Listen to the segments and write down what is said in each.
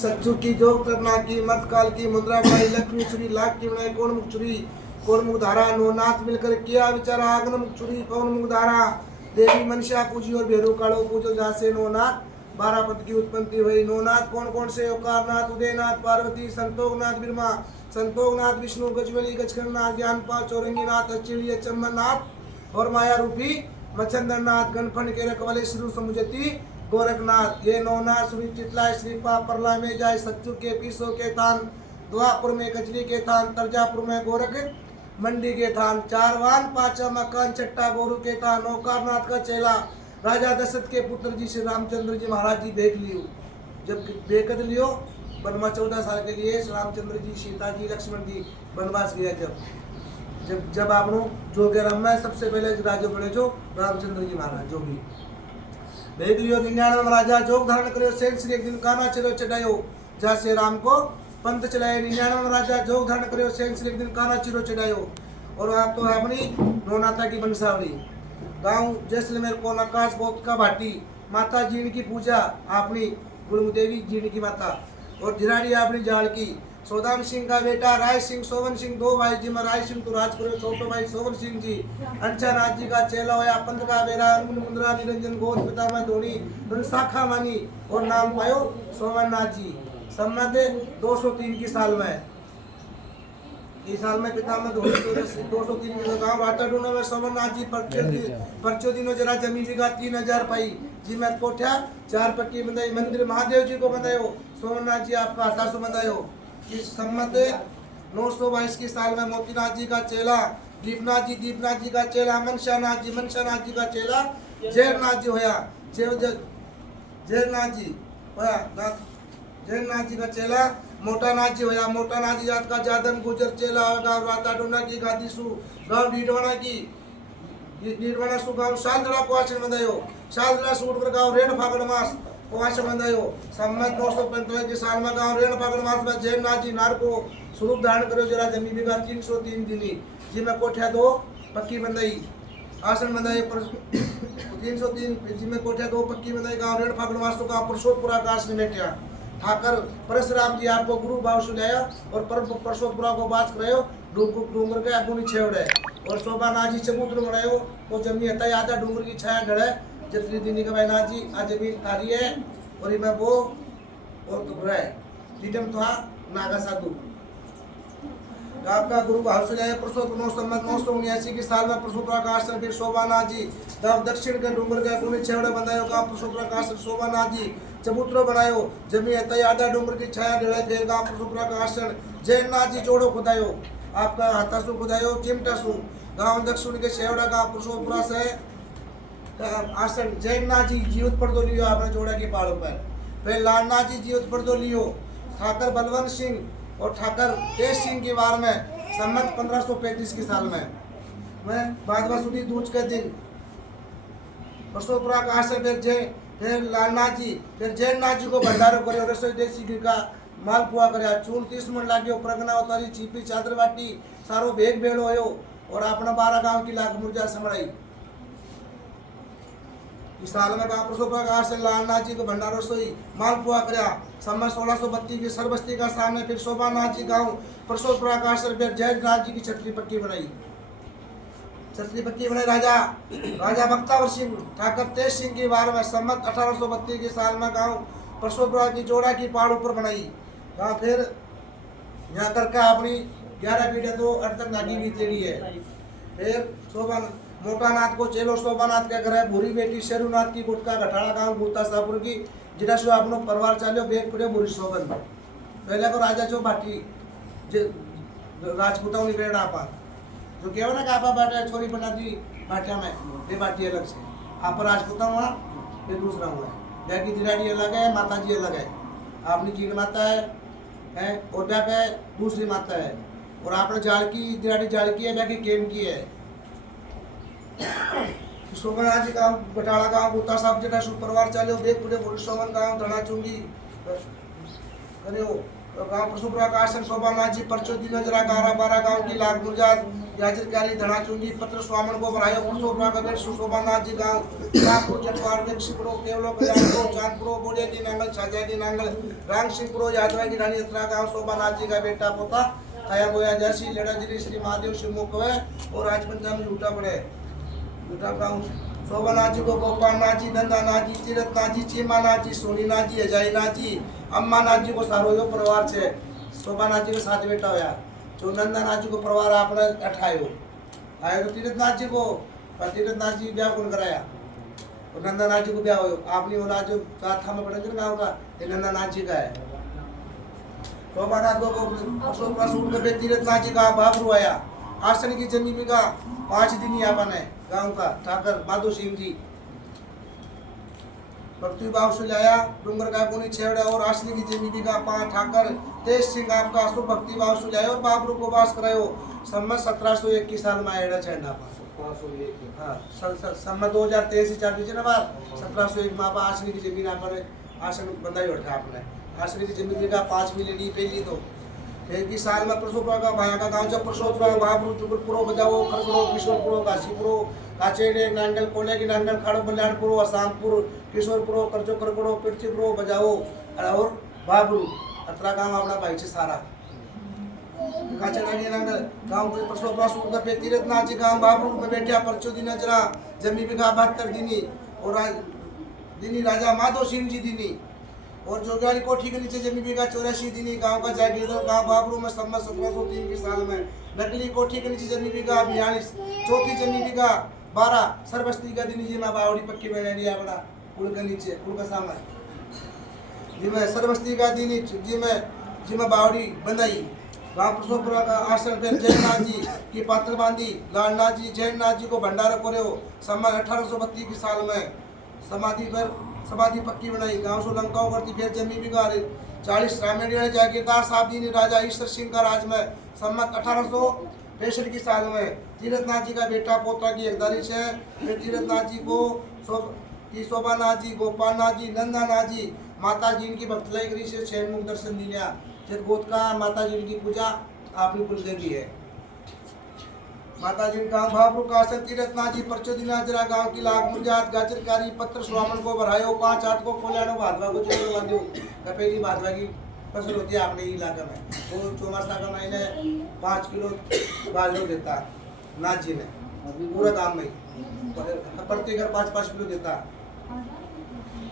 सच्चू की जोग करना की मत काल की मुद्रा बनाई लक्ष्मी छुरी लाख की बनाई कौन मुख छुरी कौन मुख धारा नो नाथ मिलकर किया विचारा आगन मुख छुरी कौन मुख धारा देवी मनुष्या पूजी और भेरू कालो पूजो जासे नो नाथ 12 पद की उत्पत्ति हुई। नो नाथ कौन कौन से ओकारनाथ उदयनाथ पार्वती संतोषनाथ ब्रह्मा संतोषनाथ विष्णु गजबली गजकर्णनाथ ज्ञानपाल चौरंगीनाथ अचिड़ी अचम्मनाथ और माया रूपी मच्छंदरनाथ गणफण के रखवाले श्री समुजती गोरखनाथ ये नौनाथ श्री चितलाय श्रीपा परला में जाए सच्चू के पीसो के थान द्वापुर में कचरी के थान तरजापुर में गोरख मंडी के थान चारवान पांचा मकान चट्टा गोरु के थान ओकारनाथ का चेला राजा दशरथ के पुत्र जी श्री रामचंद्र जी महाराज जी देख लियो जब देखत लियो वनवास 14 साल के लिए श्री रामचंद्र जी सीता जी लक्ष्मण जी वनवास गया जब जब आप जो के राम में सबसे पहले राजो बने जो रामचंद्र जी महाराज जो भी देख लियो 99 राजा जोग धारण करो सेन श्री एक दिन काना चलो चढ़ायो जा से राम को पंथ चलाए 99 राजा जोग धारण करो सेन श्री एक दिन काना चिरो चढ़ायो। और आप तो अपनी नौनाथा की वंशावली गांव जैसलमेर को नकाश बोत का भाटी माता जीण की पूजा आपनी गुरु देवी जीण की माता और झिराड़ी आपनी जाल की सोदाम सिंह का बेटा राय सिंह सोवन सिंह 2 भाई जी में राय सिंह तो राज करो छोटो भाई सोवन सिंह जी अंचानाथ जी का चेला होया पंथ का बेरा मुंद्रा निरंजन गोद पिता में धोनी शाखा मानी और नाम पायो सोमनाथ जी सम्मत 203 की साल में इस साल में पिता में धोनी 203 की गांव राटाडूना में सोमनाथ जी परचो दिनों जरा जमीन जगह 3000 पाई जी में कोठा 4 पक्की बंदाई मंदिर महादेव जी को बंदायो सोमनाथ जी आपका हताशो बंदायो। इस सम्मत 922 की साल में मोतीनाथ जी का चेला दीपनाथ जी का चेला मनशानाथ जी का चेला जयनाथ जी होया जयनाथ जी होया जयनाथ जी का चेला मोटानाथ जी होया मोटानाथ जी जात का जादन गुजर चेला गाँव राताडोना की गादी सु गाँव डीडवाना की डीडवाना सु गाँव शालदड़ा को आश्रम बंधायो शालदड़ा सूट पर गाँव रेण फागण मास आश्रम बंधायो। सम्मत 955 के साल में गाँव रेण फागण मास में जयनाथ जी नार को स्वरूप धारण करो जरा जमी बिगा 303 दिनी जी में कोठिया 2 पक्की बंधाई आश्रम बंधाई 303 जी में कोठिया 2 पक्की बंधाई गाँव रेण फागण मास तो गाँव परसोतपुरा का आश्रम बैठा ठाकर परशुराम जी आपको गुरु भाव सुनाया और परसोतपुरा को बात करायो डूंगर के अगुनी छेवड़े और शोभानाथ जी चबूतर बनायो वो जमी हता आधा डूंगर की छाया ढड़े जतरी दिनी का भाईनाथ जी आज जमीन खाली है और मैं वो और तो रहे लीडम था नागा साधु आपका गुरु भाव सुनाया परसोत्तम सम्मत 979 की साल में परसोत्तरा का आश्रम फिर शोभानाथ जी तब दक्षिण के डूंगर के अगुनी छेवड़े बनायो का परसोत्तरा का आश्रम शोभानाथ जी चबूतरो बनायो जमी हता आधा डूंगर की छाया ढड़े फिर गाँव परसोत्तरा का आश्रम जयनाथ जी जोड़ो खुदायो आपका हाथासु खुदायो चिमटासु गाँव दक्षिण के शेवड़ा गाँव परसोत्तरा से आसन जयनाथ जी जीवित पर दो लियो आपने जोड़ा के पहाड़ों पर फिर लालनाथ जी जीवित पर दो लियो ठाकर बलवंत सिंह और ठाकर तेज सिंह के बार में सम्मत 1535 की साल में मैं भादवा सुदी दूज के दिन परसोत्तरा का आश्रम फिर लालनाथ जी फिर जयनाथ जी को भंडारो करे रसोई देसी घी का माल पुआ करे चून 30 मन लाग्यो प्रगना उतारी चीपी चादर बाटी सारो भेग भेड़ होयो और अपना 12 गांव की लाख मुर्जा समड़ाई। इस साल में गाँव परसोत्तरा का आश्रम लालनाथ जी को भंडारो रसोई माल पुआ करया सम्मत 1632 की सरबस्ती का सामने फिर शोभानाथ जी गाँव परसोत्तरा का आश्रम फिर जयनाथ जी की छतरी पक्की बनाई राजा बख्तावर सिंह ठाकर तेज सिंह की बार में सम्मत 1832 के साल में गाँव परसोत्तरा की जोड़ा की पहाड़ ऊपर बनाई गाँव फिर यहाँ करके अपनी 11 पीढ़ियाँ तो अर्तक नागी भी तेड़ी है। फिर शोभा मोटानाथ को चेलो शोभानाथ का घर है भूरी बेटी शेरुनाथ की गुटका घटाड़ा गाँव गुता सापुर की जिटा सो अपनो परिवार चालो बेग पुड़े भूरी शोभन पहले को राजा जो भाटी राजपूता निकले आपा जो केवल ना आपा बाटे छोरी बना दी भाटिया में ये बाटी अलग से आप राजपूता हुआ फिर दूसरा हुआ है की दिराड़ी अलग है माता जी अलग है आपनी जीण माता है ओडा पे दूसरी माता है और आपने जाड़ की दिराड़ी जाड़ की है बाकी केम की है। सोमनाथ जी गाँव बटाला गाँव गुता साहब जटा परिवार चालो देख पुरे भोरी सोमन गाँव धना चुंगी करियो गाँव परसोत्तरा का आश्रम शोभानाथ जी परचो दिन जरा 11-12 गाँव की लाख मुर्जा गाजरकारी धना चुंगी पत्र स्वामन को भरायो पुरुषो प्रागवेट सुशोभानाथ जी गांव कापुर जटवार में शिप्रो केवलो कल्याणपुर चांदपुरो बोड़े की नांगल छाजा की नांगल रांग सिंहपुरो यादवा की रानी यत्रा गांव शोभानाथ जी का बेटा पोता खाया गोया जैसी लड़ा जिली श्री महादेव शिवमुख है और राजपंचा में झूठा पड़े झूठा गांव शोभानाथ जी को गोपालनाथ जी नंदानाथ जी तीरथनाथ जी चीमानाथ जी सोनीनाथ जी अजयनाथ जी अम्मानाथ जी को सारो जो परिवार से शोभानाथ जी के साथ बेटा होया जो नंदानाथ जी को परिवार आपने अठायो आयो तो तीरथनाथ जी को पर तीरथनाथ जी ब्याह कौन कराया और नंदानाथ जी को ब्याह हो आपने बोला जो था में पड़े गाँव का ये नंदानाथ जी का है शोभानाथ को अशोक प्रसूट के तीरथनाथ जी का बाबरू आया आसन की जमीन का 5 दिन ही आपने गांव का ठाकर माधो सिंह जी भक्ति भाव से लाया डूंगर का गुनी छेड़ा और आसनी की जमीन का 5 ठाकर तेज सिंह आपका अशुभ भक्ति भाव से लाया और बाबरू को वास करायो सम्मत 1721 साल में आएड़ा छेड़ा हाँ सम्मत 2023 चार दीजिए ना बार 1701 में आप आसनी की जमीन पर आसन बंदा ही उठा आपने आसनी की जमीन का 5 मिलियन ही पहली तो फिर की साल में प्रसोपुरा का भाया का गांव जब प्रसोपुरा बाबरू चुगलपुरो बजाओ खरगड़ो किशोरपुरो काशीपुरो काचेड़े नांगल कोले की नांगल खाड़ो बल्याणपुरो असामपुर किशोरपुरो करजो करगड़ो पिरचीपुरो बजाओ और बाबरू अतरा गांव अपना भाई से सारा काचेड़े नांगल गांव के प्रसोपुरा सूट पे तीरथनाथ जी गांव बाबरू में बैठा परचो दिन जरा जमी बिघा 72 दिनी और दिनी राजा माधो सिंह जी दिनी और जोगाली कोठी के नीचे जमीन बिघा 84 दिनी गांव का जागीरदार गांव बाबरू में सम्मत 1703 के साल में नकली कोठी के नीचे जमीन बिघा 42 चौथी जमीन बिघा 12 सरबस्ती का दिनी जी में बावड़ी पक्की बना लिया बड़ा पुल के नीचे पुल का सामने जी में सरबस्ती का दिनी जी में बावड़ी बनाई गांव प्रसोपुरा का आसन पे जयनाथ जी की पात्र बांधी लालनाथ जी जयनाथ जी को भंडारा करे हो सम्मत 1832 के साल में समाधि पक्की बनाई गांव सो लंका करती फिर जमी बिघा 40 रामेण जागीरदार साहब जी ने राजा ईश्वर सिंह का राज में सम्मत 1865 की साल में तीरथनाथ जी का बेटा पोता की एकदारी से फिर तीरथनाथ जी को शोभानाथ जी गोपालनाथ जी नंदानाथ जी माता जी इनकी भक्तलाई करी से छह मुख दर्शन दिया जब गोद का माता जी की पूजा आपने कुल देवी है माता जी गांव भावरू का आसन तीरथनाथ जी परचो दिना जरा गांव की लाग मुरजात गाजरकारी पत्र स्वामन को भरायो 5 आठ को कोल्यानो भादवा को जोड़ बांधियो कपेली भादवा की फसल होती है अपने इलाके में तो चौमासा का महीने 5 किलो बाजरो देता नाथ जी ने पूरा गांव में प्रति घर 5-5 किलो देता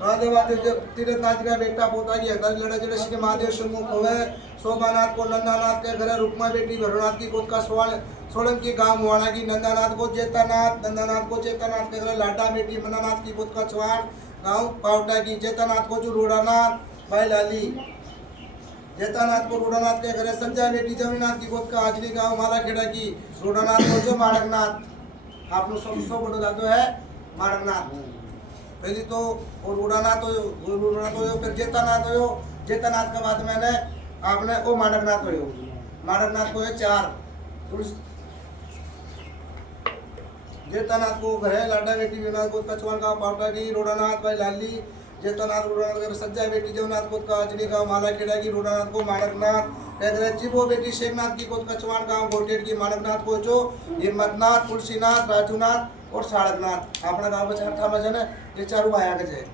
महादेव जब तीरथनाथ का बेटा पोता की घर लड़ा जड़े श्री महादेव शिवमुख हो गए शोभानाथ को नंदानाथ के घर रुक्मा बेटी भरोनाथ की गोद का सोलंकी गांव मुआना की नंदानाथ को चेतानाथ के घर लाडा बेटी मनानाथ की गोद का चौहान गांव पावटा की चेतानाथ को जो रोडानाथ भाई लाली चेतानाथ को रोडानाथ के घर संजय बेटी जमीनाथ की गोद का आजली गांव माला खेड़ा की रोडानाथ को जो माड़कनाथ आप लोग सब बड़ो जातो है माड़कनाथ पहली तो और रोडानाथ हो फिर चेतानाथ हो चेतानाथ के बाद मैंने आपने वो माड़कनाथ को 4 जेतानाथ को घर लाडा बेटी विनाथ गोद का चौहान गांव पावटा की रोडानाथ भाई लाली जेतानाथ रोडानाथ सज्जा बेटी जवनाथ गोद का अजनी गांव माला खेड़ा की रोडानाथ को माणकनाथ चिबो बेटी शेखनाथ की गोद का चौहान गांव गोटेट की माणकनाथ को जो हिम्मतनाथ तुलसीनाथ राजूनाथ और साड़कनाथ अपना गांव में 6 में जने ये चारों भाया के जय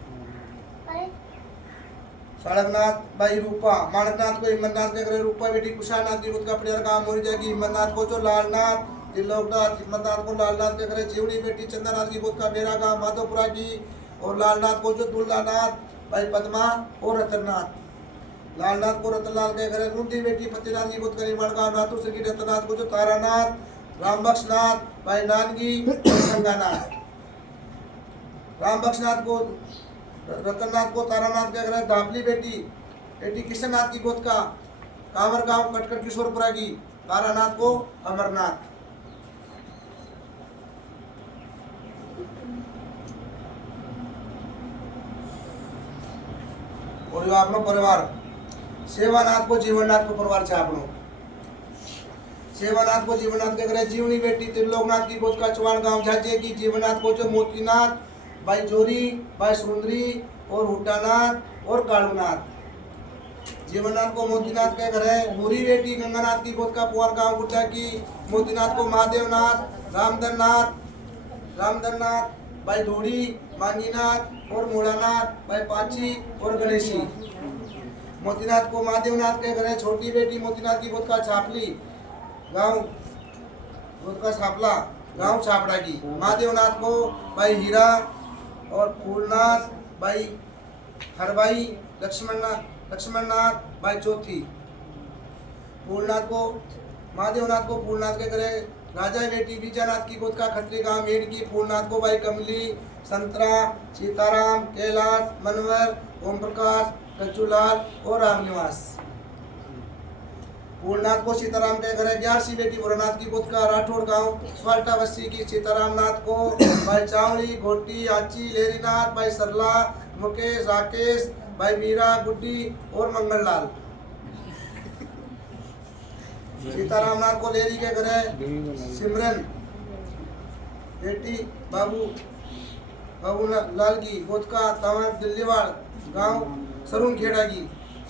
साड़कनाथ भाई रूपा माणकनाथ को हिम्मतनाथ के घर रूपा बेटी कुशानाथ की गोद का पड़ियार गांव मोरी जाएगी हिम्मतनाथ को जो लालनाथ त्रिलोकनाथ हिम्मतनाथ को लालनाथ के घर जीवड़ी बेटी चंद्रनाथ की गोद का मेरा गांव माधोपुरा की और लालनाथ को जो दुर्गानाथ भाई पद्मा और रतननाथ लालनाथ को रतनलाल के घर लुंडी बेटी पतिनाथ की गोद का निर्माण गांव नाथू श्री रतननाथ को जो तारानाथ रामबख्शनाथ भाई नानगी और गंगानाथ रामबख्शनाथ को रतननाथ को तारानाथ के घर दापली बेटी किशननाथ की गोद का कांवर गांव कटकट किशोरपुरा की तारानाथ को अमरनाथ और जो आपनो परिवार सेवानाथ को जीवननाथ को परिवार है आपनो सेवानाथ को जीवननाथ के घर जीवनी बेटी त्रिलोकनाथ की गोद का चौहान गांव झाजे की जीवननाथ को जो मोतीनाथ भाई जोरी भाई सुंदरी और हुड्डानाथ और कालूनाथ जीवननाथ को मोतीनाथ के घर है। पूरी बेटी गंगानाथ की गोद का पुआर गांव गुड्डा की। मोतीनाथ को महादेवनाथ, रामधननाथ भाई धोड़ी, मांगीनाथ और मोड़ानाथ भाई पाची और गणेशी। मोतीनाथ को महादेवनाथ के घर है। छोटी बेटी मोतीनाथ की गोद का छापली गांव, गोद का छापला गांव छापड़ा की। महादेवनाथ को भाई हीरा और फूलनाथ भाई हरबाई, लक्ष्मणनाथ भाई चौथी। फूलनाथ को महादेवनाथ को फूलनाथ के घरे राजा बेटी बीजानाथ की गोद का खत्री गांव मेड़ की। फूलनाथ को भाई कमली, संतरा, सीताराम, कैलाश, मनवर, ओम प्रकाश, कच्चूलाल और रामनिवास। फूलनाथ को सीताराम के घर है। 11वीं बेटी भोलानाथ की गोद का राठौड़ गांव स्वाल्टा बस्ती की। सीताराम नाथ को भाई चावड़ी, घोटी, आची, लेरीनाथ भाई सरला, मुकेश, राकेश भाई मीरा, गुड्डी और मंगललाल। सीताराम नाथ को लेरी के घर है। सिमरन बेटी बाबू लाल की गोद का तंवर दिल्लीवाड़ गांव सरून खेड़ा की।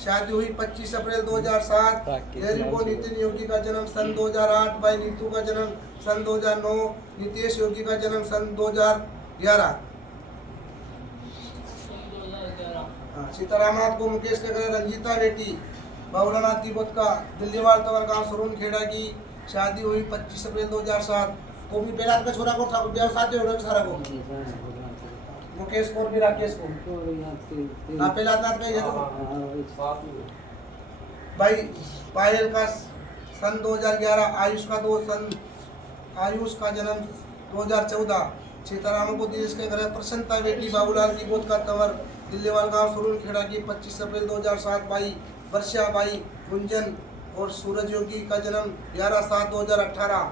शादी हुई 25 अप्रैल 2007। लेरी को नितिन योगी का जन्म सन 2008 भाई नीतू का जन्म सन 2009, नितेश योगी का जन्म सन 2011। सीतारामनाथ को मुकेश के घर रंजीता बेटी बाबूलानाथ की गोद का दिल्लीवाड़ तंवर गांव सरून खेड़ा की। शादी हुई 25 अप्रैल 2007 को भी बेलात का छोरा को था ब्याह साथ हो सारा को मुकेश को भी राकेश को ना बेलात का ये तो भाई पायल का सन 2011, आयुष का जन्म 2014। सीताराम को दिनेश के घर प्रसन्नता बेटी बाबूलाल की गोद का तंवर दिल्लीवाल गांव सरून खेड़ा की। 25 अप्रैल 2007 भाई वर्षा भाई गुंजन और सूरज योगी का जन्म 11/7/2018।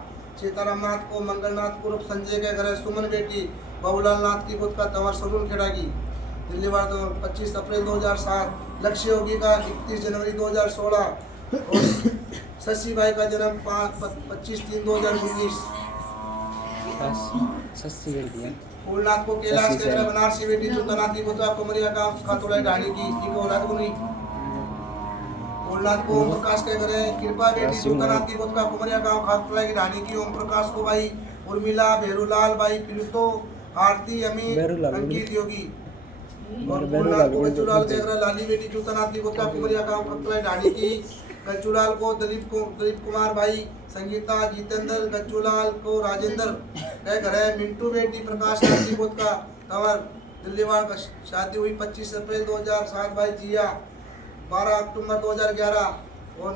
सीतारामनाथ को मंगलनाथ पूर्व संजय के घर सुमन बेटी बाबूलाल नाथ की गोद का तंवर सरून खेड़ा की। दिल्लीवाल 25 अप्रैल 2007। लक्ष्य योगी का 31 जनवरी 2016 और शशि भाई का जन्म 25/3/2019। फूलनाथ को कैलाश के घर बनारसी बेटी सुल्तानाथ की गोद का कुमरिया गांव खातोड़ा ढाणी की। इनको औलाद को नहीं। फूलनाथ को ओम प्रकाश के घर कृपा बेटी सुल्तानाथ की गोद का कुमरिया गांव खातोड़ा की ढाणी की। ओम प्रकाश को भाई उर्मिला, भेरूलाल भाई पिलतो, आरती, अमीर, अंकित योगी। और फूलनाथ को कच्चूलाल के घर लाली बेटी सुल्तानाथ की गोद का कुमरिया गांव खातोड़ा ढाणी की। कच्चूलाल को दिलीप कुमार भाई संगीता, जितेंद्र, कच्चूलाल को राजेंद्र के घर है। मिंटू बेटी प्रकाश नाथ की गोद का तंवर दिल्लीवाड़ का। शादी हुई 25 अप्रैल 2007 भाई जिया, 12 अक्टूबर 2011 और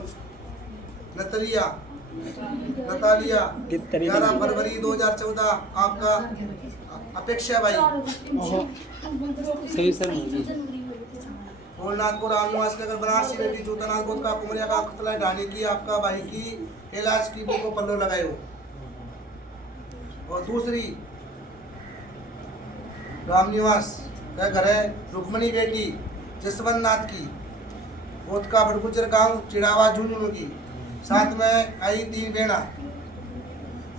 नतालिया 11 फरवरी 2014। आपका अपेक्षा भाई। सही सर। भोलनाथ को रामनिवास के घर बनारसी बेटी जूतानाथ गोद का कुमरिया का खतला ढाणी की। आपका भाई की कैलाश की को पल्लो लगाए हो। और दूसरी रामनिवास का घर है रुक्मणी बेटी जसवंत नाथ की गोद का बड़गुजर गांव चिड़ावा झुंझुनू की। साथ में आई 3 बहना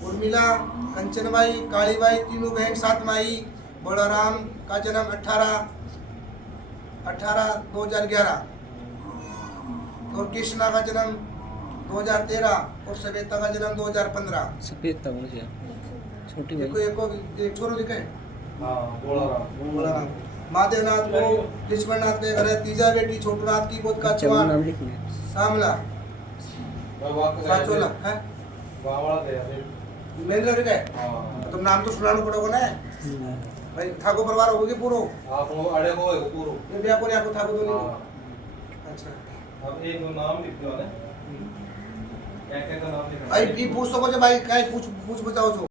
उर्मिला, कंचनबाई, कालीबाई, तीनों बहन साथ में आई। बड़ाराम का जन्म 18/2011 और कृष्णा का जन्म 2013 और सवेता का जन्म 2015। सफेद छोटी एक छोरो दिखे। बोलाराम। महादेवनाथ को लक्ष्मणनाथ के घर है। तीजा बेटी छोटूनाथ की गोद का चौहान सामला साचोला है महेंद्र दिखे। तुम नाम तो सुनाना पड़ेगा ना भाई। ठाकुर परिवार होगी पूरो। अड़े को पूरो ये बिया को ठाकुर तो नहीं। अच्छा अब एक दो नाम लिख दो ना। क्या क्या का नाम लिखा भाई पूछ सको जो भाई काय पूछ बताओ जो।